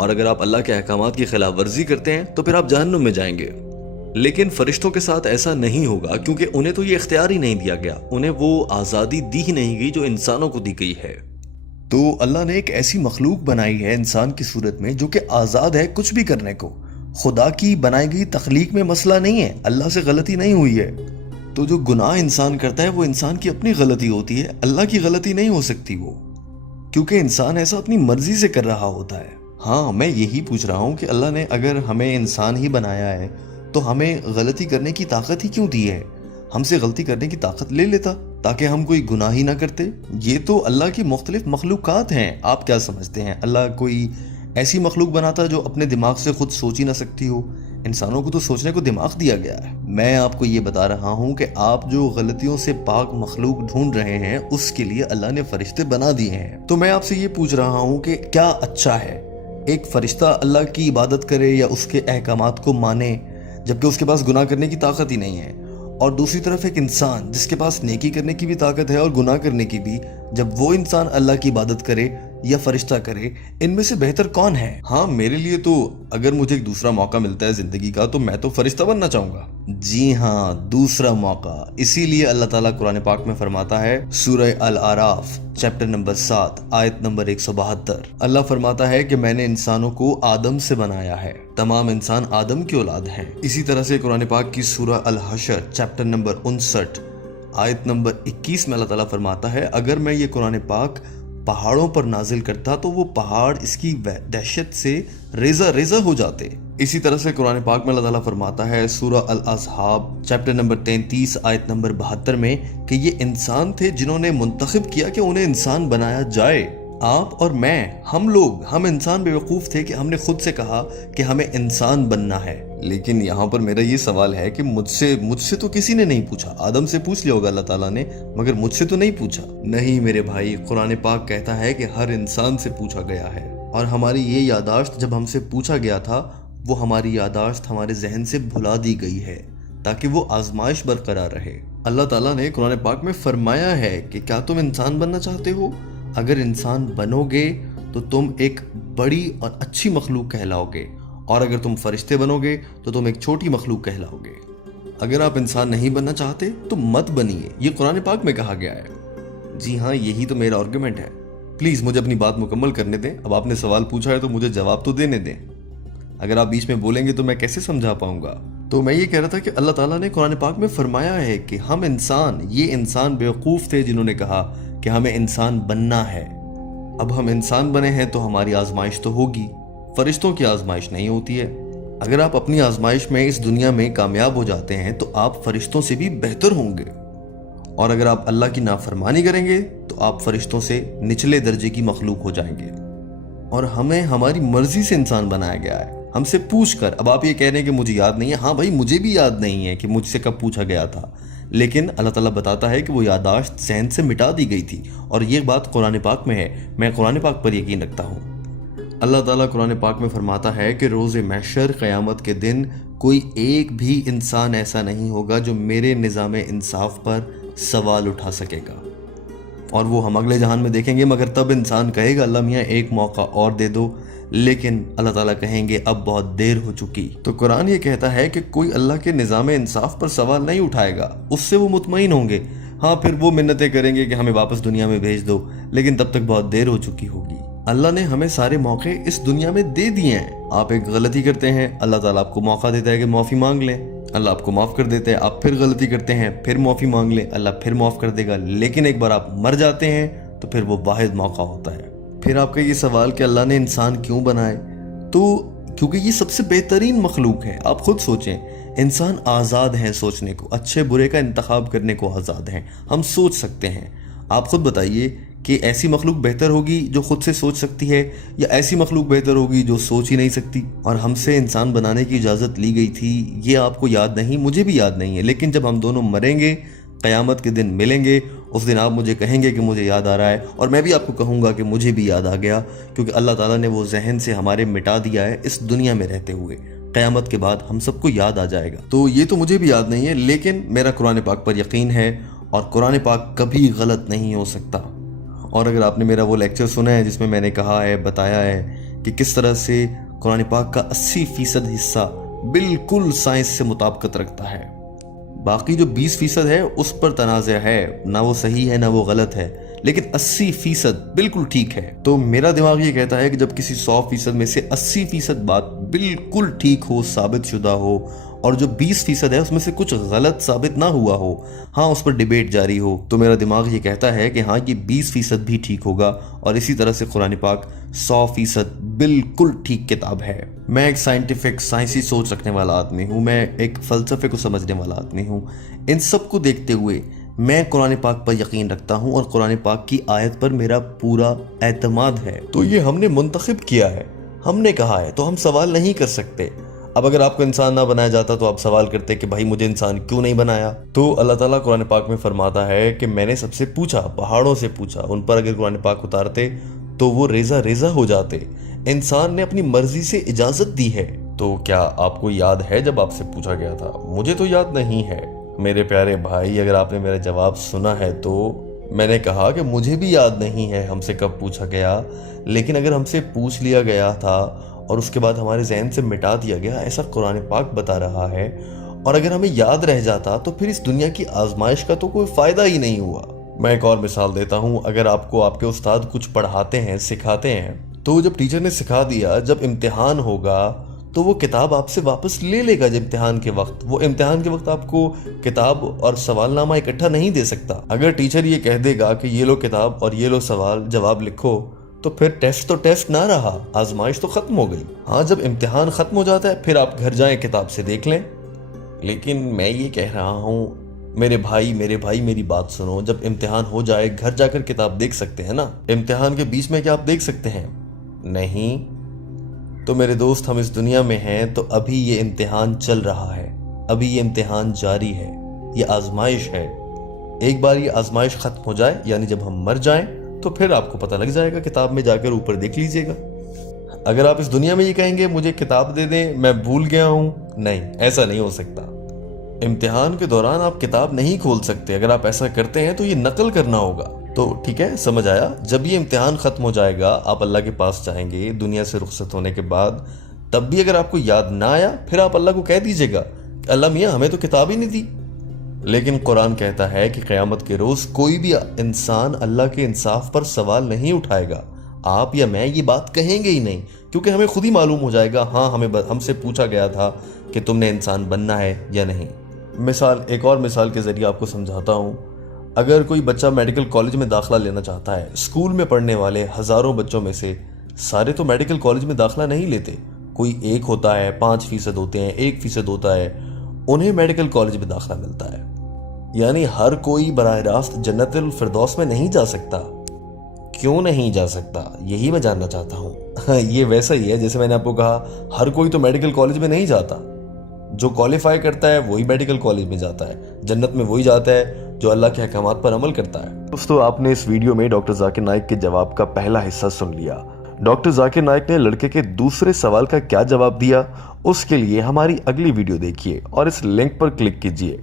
اور اگر آپ اللہ کے احکامات کی خلاف ورزی کرتے ہیں تو پھر آپ جہنم میں جائیں گے۔ لیکن فرشتوں کے ساتھ ایسا نہیں ہوگا، کیونکہ انہیں تو یہ اختیار ہی نہیں دیا گیا، انہیں وہ آزادی دی ہی نہیں گئی جو انسانوں کو دی گئی ہے۔ تو اللہ نے ایک ایسی مخلوق بنائی ہے انسان کی صورت میں جو کہ آزاد ہے کچھ بھی کرنے کو۔ خدا کی بنائی گئی تخلیق میں مسئلہ نہیں ہے، اللہ سے غلطی نہیں ہوئی ہے۔ تو جو گناہ انسان کرتا ہے وہ انسان کی اپنی غلطی ہوتی ہے، اللہ کی غلطی نہیں ہو سکتی وہ، کیونکہ انسان ایسا اپنی مرضی سے کر رہا ہوتا ہے۔ ہاں، میں یہی پوچھ رہا ہوں کہ اللہ نے اگر ہمیں انسان ہی بنایا ہے تو ہمیں غلطی کرنے کی طاقت ہی کیوں دی ہے؟ ہم سے غلطی کرنے کی طاقت لے لیتا تاکہ ہم کوئی گناہ ہی نہ کرتے۔ یہ تو اللہ کی مختلف مخلوقات ہیں، آپ کیا سمجھتے ہیں اللہ کوئی ایسی مخلوق بناتا جو اپنے دماغ سے خود سوچ ہی نہ سکتی ہو؟ انسانوں کو تو سوچنے کو دماغ دیا گیا ہے۔ میں آپ کو یہ بتا رہا ہوں کہ آپ جو غلطیوں سے پاک مخلوق ڈھونڈ رہے ہیں اس کے لیے اللہ نے فرشتے بنا دیے ہیں۔ تو میں آپ سے یہ پوچھ رہا ہوں کہ کیا اچھا ہے ایک فرشتہ اللہ کی عبادت کرے یا اس کے احکامات کو مانے جبکہ اس کے پاس گناہ کرنے کی طاقت ہی نہیں ہے، اور دوسری طرف ایک انسان جس کے پاس نیکی کرنے کی بھی طاقت ہے اور گناہ کرنے کی بھی، جب وہ انسان اللہ کی عبادت کرے یا فرشتہ کرے، ان میں سے بہتر کون ہے؟ ہاں، میرے لیے تو اگر مجھے ایک دوسرا موقع ملتا ہے زندگی کا تو میں تو فرشتہ بننا چاہوں گا۔ جی ہاں، دوسرا موقع۔ اسی لیے اللہ تعالیٰ قرآن پاک میں فرماتا ہے، سورہ الاعراف چیپٹر نمبر 7 آیت نمبر 172، اللہ فرماتا ہے کہ میں نے انسانوں کو آدم سے بنایا ہے، تمام انسان آدم کی اولاد ہیں۔ اسی طرح سے قرآن پاک کی سورہ الحشر چیپٹر نمبر 59 آیت نمبر 21 میں اللہ تعالیٰ فرماتا ہے، اگر میں یہ قرآن پاک پہاڑوں پر نازل کرتا تو وہ پہاڑ اس کی دہشت سے ریزہ ریزہ ہو جاتے۔ اسی طرح سے قرآن پاک میں اللہ تعالیٰ فرماتا ہے سورہ الاصحاب چیپٹر نمبر 33 آیت نمبر 72 میں کہ یہ انسان تھے جنہوں نے منتخب کیا کہ انہیں انسان بنایا جائے۔ آپ اور میں، ہم انسان بے وقوف تھے کہ ہم نے خود سے کہا کہ ہمیں انسان بننا ہے۔ لیکن یہاں پر میرا یہ سوال ہے کہ مجھ سے تو کسی نے نہیں پوچھا، آدم سے پوچھ لیا ہوگا اللہ تعالیٰ نے، مگر مجھ سے تو نہیں پوچھا۔ نہیں میرے بھائی، قرآن پاک کہتا ہے کہ ہر انسان سے پوچھا گیا ہے، اور ہماری یہ یادداشت جب ہم سے پوچھا گیا تھا وہ ہماری یادداشت ہمارے ذہن سے بھلا دی گئی ہے تاکہ وہ آزمائش برقرار رہے۔ اللہ تعالیٰ نے قرآن پاک میں فرمایا ہے کہ کیا تم انسان بننا چاہتے ہو؟ اگر انسان بنو گے تو تم ایک بڑی اور اچھی مخلوق کہلاؤ گے، اور اگر تم فرشتے بنو گے تو تم ایک چھوٹی مخلوق کہلاؤ گے۔ اگر آپ انسان نہیں بننا چاہتے تو مت بنیے، یہ قرآن پاک میں کہا گیا ہے۔ جی ہاں، یہی تو میرا آرگومنٹ ہے۔ پلیز مجھے اپنی بات مکمل کرنے دیں، اب آپ نے سوال پوچھا ہے تو مجھے جواب تو دینے دیں۔ اگر آپ بیچ میں بولیں گے تو میں کیسے سمجھا پاؤں گا؟ تو میں یہ کہہ رہا تھا کہ اللہ تعالیٰ نے قرآن پاک میں فرمایا ہے کہ ہم یہ انسان بیوقوف تھے جنہوں نے کہا کہ ہمیں انسان بننا ہے۔ اب ہم انسان بنے ہیں تو ہماری آزمائش تو ہوگی، فرشتوں کی آزمائش نہیں ہوتی ہے۔ اگر آپ اپنی آزمائش میں اس دنیا میں کامیاب ہو جاتے ہیں تو آپ فرشتوں سے بھی بہتر ہوں گے، اور اگر آپ اللہ کی نافرمانی کریں گے تو آپ فرشتوں سے نچلے درجے کی مخلوق ہو جائیں گے۔ اور ہمیں ہماری مرضی سے انسان بنایا گیا ہے، ہم سے پوچھ کر۔ اب آپ یہ کہہ رہے ہیں کہ مجھے یاد نہیں ہے، ہاں بھائی مجھے بھی یاد نہیں ہے کہ مجھ سے کب پوچھا گیا تھا، لیکن اللہ تعالیٰ بتاتا ہے کہ وہ یادداشت ذہن سے مٹا دی گئی تھی، اور یہ بات قرآن پاک میں ہے، میں قرآن پاک پر یقین رکھتا ہوں۔ اللہ تعالیٰ قرآن پاک میں فرماتا ہے کہ روز محشر قیامت کے دن کوئی ایک بھی انسان ایسا نہیں ہوگا جو میرے نظام انصاف پر سوال اٹھا سکے گا، اور وہ ہم اگلے جہان میں دیکھیں گے، مگر تب انسان کہے گا اللہ میاں ایک موقع اور دے دو، لیکن اللہ تعالیٰ کہیں گے اب بہت دیر ہو چکی۔ تو قرآن یہ کہتا ہے کہ کوئی اللہ کے نظام انصاف پر سوال نہیں اٹھائے گا، اس سے وہ مطمئن ہوں گے۔ ہاں، پھر وہ منتیں کریں گے کہ ہمیں واپس دنیا میں بھیج دو، لیکن تب تک بہت دیر ہو چکی ہوگی۔ اللہ نے ہمیں سارے موقع اس دنیا میں دے دیے ہیں۔ آپ ایک غلطی کرتے ہیں، اللہ تعالیٰ آپ کو موقع دیتا ہے کہ معافی مانگ لیں، اللہ آپ کو معاف کر دیتا ہے۔ آپ پھر غلطی کرتے ہیں، پھر معافی مانگ لیں، اللہ پھر معاف کر دے گا، لیکن ایک بار آپ مر جاتے ہیں تو پھر وہ واحد موقع ہوتا ہے۔ پھر آپ کا یہ سوال کہ اللہ نے انسان کیوں بنائے، تو کیونکہ یہ سب سے بہترین مخلوق ہے۔ آپ خود سوچیں، انسان آزاد ہیں سوچنے کو، اچھے برے کا انتخاب کرنے کو آزاد ہیں، ہم سوچ سکتے ہیں۔ آپ خود بتائیے کہ ایسی مخلوق بہتر ہوگی جو خود سے سوچ سکتی ہے، یا ایسی مخلوق بہتر ہوگی جو سوچ ہی نہیں سکتی؟ اور ہم سے انسان بنانے کی اجازت لی گئی تھی، یہ آپ کو یاد نہیں، مجھے بھی یاد نہیں ہے، لیکن جب ہم دونوں مریں گے، قیامت کے دن ملیں گے، اس دن آپ مجھے کہیں گے کہ مجھے یاد آ رہا ہے، اور میں بھی آپ کو کہوں گا کہ مجھے بھی یاد آ گیا، کیونکہ اللہ تعالیٰ نے وہ ذہن سے ہمارے مٹا دیا ہے اس دنیا میں رہتے ہوئے۔ قیامت کے بعد ہم سب کو یاد آ جائے گا۔ تو یہ تو مجھے بھی یاد نہیں ہے، لیکن میرا قرآن پاک پر یقین ہے، اور قرآن پاک کبھی غلط نہیں ہو سکتا۔ اور اگر آپ نے میرا وہ لیکچر سنا ہے جس میں میں نے کہا ہے، بتایا ہے کہ کس طرح سے قرآن پاک کا 80% حصہ بالکل سائنس سے مطابقت رکھتا ہے، باقی جو 20% ہے اس پر تنازع ہے، نہ وہ صحیح ہے نہ وہ غلط ہے، لیکن 80% بالکل ٹھیک ہے۔ تو میرا دماغ یہ کہتا ہے کہ جب کسی 100% میں سے 80% بات بالکل ٹھیک ہو، ثابت شدہ ہو، اور جو 20% ہے اس میں سے کچھ غلط ثابت نہ ہوا ہو، ہاں اس پر ڈیبیٹ جاری ہو، تو میرا دماغ یہ کہتا ہے کہ ہاں یہ 20% بھی ٹھیک ہوگا، اور اسی طرح سے قرآن پاک 100% بالکل ٹھیک کتاب ہے۔ میں ایک سائنسی سوچ رکھنے والا آدمی ہوں، میں ایک فلسفے کو سمجھنے والا آدمی ہوں۔ ان سب کو دیکھتے ہوئے میں قرآن پاک پر یقین رکھتا ہوں، اور قرآن پاک کی آیت پر میرا پورا اعتماد ہے۔ تو یہ ہم نے منتخب کیا ہے، ہم نے کہا ہے، تو ہم سوال نہیں کر سکتے۔ اب اگر آپ کو انسان نہ بنایا جاتا تو آپ سوال کرتے کہ بھائی مجھے انسان کیوں نہیں بنایا؟ تو اللہ تعالیٰ قرآن پاک میں فرماتا ہے کہ میں نے سب سے پوچھا، پہاڑوں سے پوچھا، ان پر اگر قرآن پاک اتارتے تو وہ ریزہ ریزہ ہو جاتے۔ انسان نے اپنی مرضی سے اجازت دی ہے۔ تو کیا آپ کو یاد ہے جب آپ سے پوچھا گیا تھا؟ مجھے تو یاد نہیں ہے۔ میرے پیارے بھائی، اگر آپ نے میرا جواب سنا ہے تو میں نے کہا کہ مجھے بھی یاد نہیں ہے ہم سے کب پوچھا گیا، لیکن اگر ہم سے پوچھ لیا گیا تھا اور اس کے بعد ہمارے ذہن سے مٹا دیا گیا، ایسا قرآن پاک بتا رہا ہے، اور اگر ہمیں یاد رہ جاتا تو پھر اس دنیا کی آزمائش کا تو کوئی فائدہ ہی نہیں ہوا۔ میں ایک اور مثال دیتا ہوں، اگر آپ کو آپ کے استاد کچھ پڑھاتے ہیں، سکھاتے ہیں، تو جب ٹیچر نے سکھا دیا، جب امتحان ہوگا تو وہ کتاب آپ سے واپس لے لے گا۔ جب امتحان کے وقت، وہ امتحان کے وقت آپ کو کتاب اور سوال نامہ اکٹھا نہیں دے سکتا۔ اگر ٹیچر یہ کہہ دے گا کہ یہ لو کتاب اور یہ لو سوال جواب لکھو، تو پھر ٹیسٹ تو ٹیسٹ نہ رہا، آزمائش تو ختم ہو گئی۔ ہاں جب امتحان ختم ہو جاتا ہے پھر آپ گھر جائیں کتاب سے دیکھ لیں۔ لیکن میں یہ کہہ رہا ہوں میرے بھائی میری بات سنو، جب امتحان ہو جائے گھر جا کر کتاب دیکھ سکتے ہیں نا؟ امتحان کے بیچ میں کیا آپ دیکھ سکتے ہیں؟ نہیں۔ تو میرے دوست، ہم اس دنیا میں ہیں تو ابھی یہ امتحان چل رہا ہے، ابھی یہ امتحان جاری ہے، یہ آزمائش ہے۔ ایک بار یہ آزمائش ختم ہو جائے، یعنی جب ہم مر جائیں، تو پھر آپ کو پتہ لگ جائے گا، کتاب میں جا کر اوپر دیکھ لیجئے گا۔ اگر آپ اس دنیا میں یہ کہیں گے مجھے کتاب دے دیں، میں بھول گیا ہوں، نہیں، ایسا نہیں ہو سکتا۔ امتحان کے دوران آپ کتاب نہیں کھول سکتے، اگر آپ ایسا کرتے ہیں تو یہ نقل کرنا ہوگا۔ تو ٹھیک ہے، سمجھ آیا؟ جب یہ امتحان ختم ہو جائے گا، آپ اللہ کے پاس جائیں گے دنیا سے رخصت ہونے کے بعد، تب بھی اگر آپ کو یاد نہ آیا پھر آپ اللہ کو کہہ دیجئے گا کہ اللہ میاں ہمیں تو کتاب ہی نہیں دی۔ لیکن قرآن کہتا ہے کہ قیامت کے روز کوئی بھی انسان اللہ کے انصاف پر سوال نہیں اٹھائے گا۔ آپ یا میں یہ بات کہیں گے ہی نہیں، کیونکہ ہمیں خود ہی معلوم ہو جائے گا ہاں ہم سے پوچھا گیا تھا کہ تم نے انسان بننا ہے یا نہیں۔ ایک اور مثال کے ذریعے آپ کو سمجھاتا ہوں۔ اگر کوئی بچہ میڈیکل کالج میں داخلہ لینا چاہتا ہے، اسکول میں پڑھنے والے ہزاروں بچوں میں سے سارے تو میڈیکل کالج میں داخلہ نہیں لیتے، کوئی 1 ہوتا ہے، 5% ہوتے ہیں، 1% ہوتا ہے، انہیں میڈیکل کالج میں داخلہ ملتا ہے۔ یعنی ہر کوئی براہ راست جنت الفردوس میں نہیں جا سکتا۔ کیوں نہیں جا سکتا؟ یہی میں جاننا چاہتا ہوں۔ یہ ویسا ہی ہے جیسے میں نے آپ کو کہا ہر کوئی تو میڈیکل کالج میں نہیں جاتا، جو کوالیفائی کرتا ہے وہی میڈیکل کالج میں جاتا ہے، جنت میں وہی جاتا ہے جو اللہ کے احکامات پر عمل کرتا ہے۔ دوستو، آپ نے اس ویڈیو میں ڈاکٹر ذاکر نائک کے جواب کا پہلا حصہ سن لیا۔ ڈاکٹر ذاکر نائک نے لڑکے کے دوسرے سوال کا کیا جواب دیا، اس کے لیے ہماری اگلی ویڈیو دیکھیے اور اس لنک پر کلک کیجیے۔